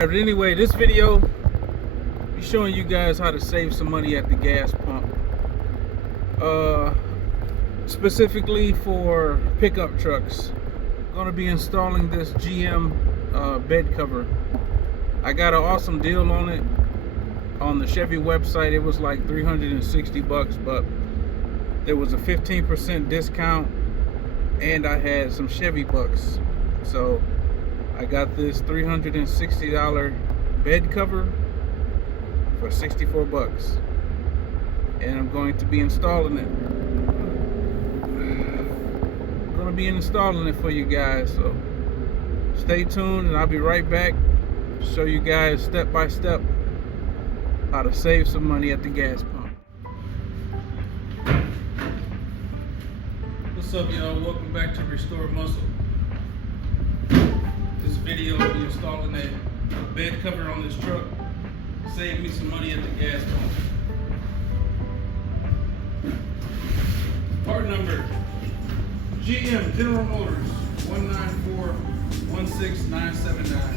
But anyway, this video is showing you guys how to save some money at the gas pump. Specifically for pickup trucks. I'm gonna be installing this GM bed cover. I got an awesome deal on it on the Chevy website. It was like 360 bucks, but there was a 15% discount and I had some Chevy bucks. So I got this $360 bed cover for 64 bucks. And I'm going to be installing it. I'm going to be installing it for you guys. So stay tuned and I'll be right back to show you guys step by step how to save some money at the gas pump. What's up, y'all? Welcome back to Restore Muscle. This video will be installing a bed cover on this truck. Save me some money at the gas pump. Part number GM General Motors 194-16979.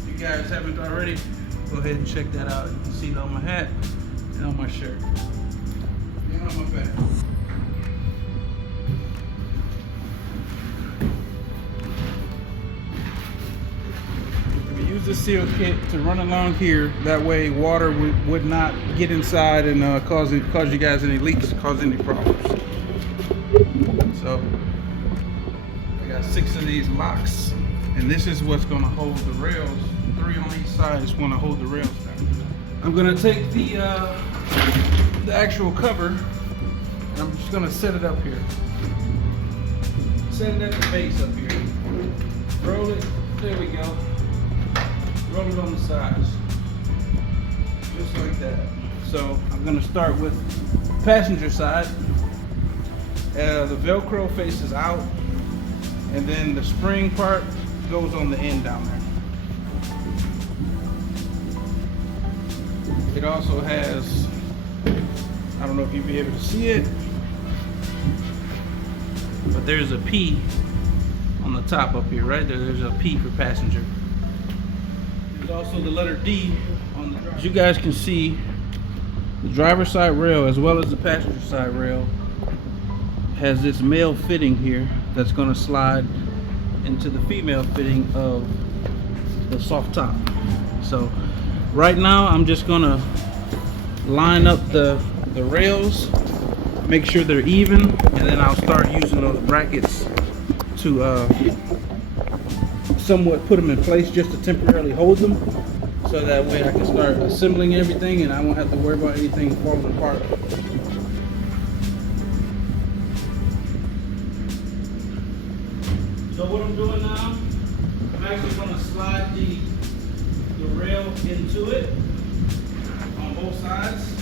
If you guys haven't already, go ahead and check that out. You can see it on my hat and on my shirt and on my back. We use the seal kit to run along here. That way water would not get inside and cause you guys any leaks, cause any problems. So I got 6 of these locks, and this is what's going to hold the rails. 3 on each side is going to hold the rails down. I'm going to take the actual cover, and I'm just going to set it up here. Set it at the base up here. Roll it. There we go. Roll it on the sides, just like that. So I'm going to start with the passenger side. The Velcro faces out, and then the spring part goes on the end down there. It also has, I don't know if you'll be able to see it, but there's a P on the top up here, right there. There's a P for passenger. There's also the letter D on the driver. As you guys can see, the driver's side rail as well as the passenger side rail has this male fitting here that's going to slide into the female fitting of the soft top. So right now I'm just going to line up the rails, make sure they're even, and then I'll start using those brackets to somewhat put them in place just to temporarily hold them, so that way I can start assembling everything and I won't have to worry about anything falling apart. So what I'm doing now, I'm actually going to slide the rail into it on both sides.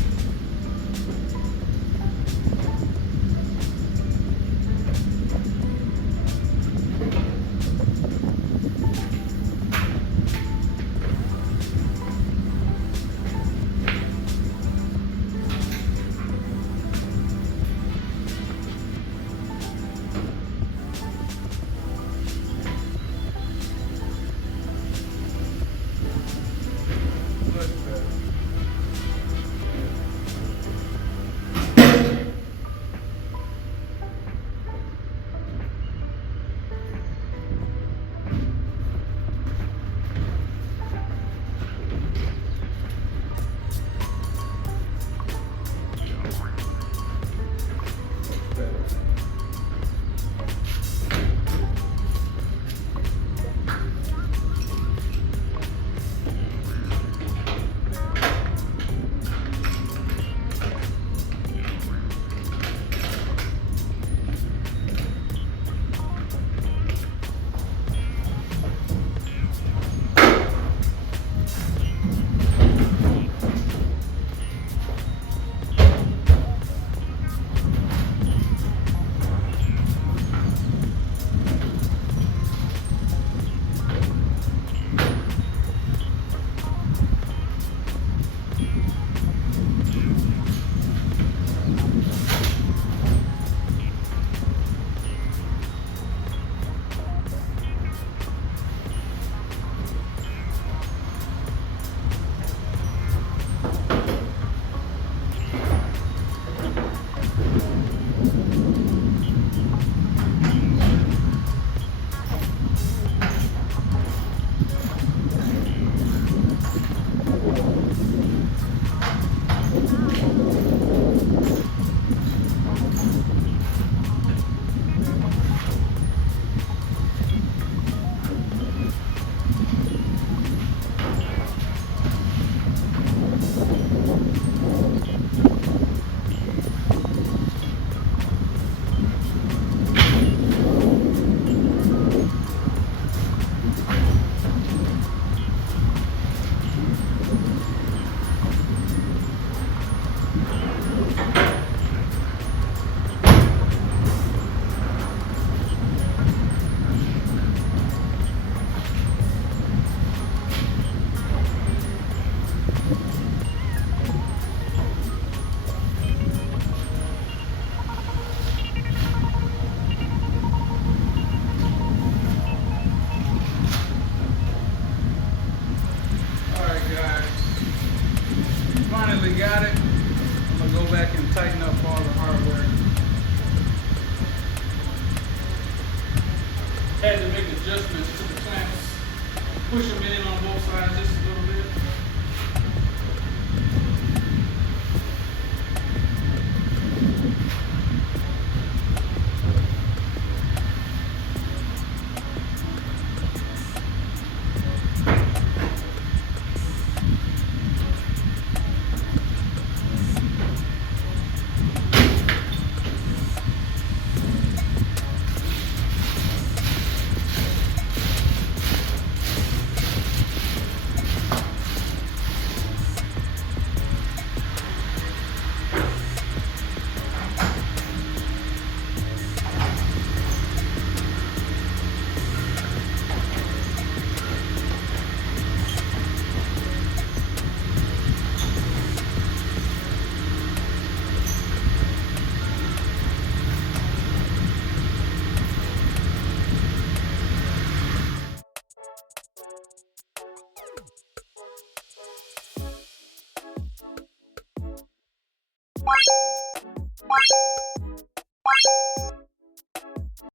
finally got it. I'm gonna go back and tighten up all the hardware. Had to make adjustments to the clamps. Push them in on both sides just a little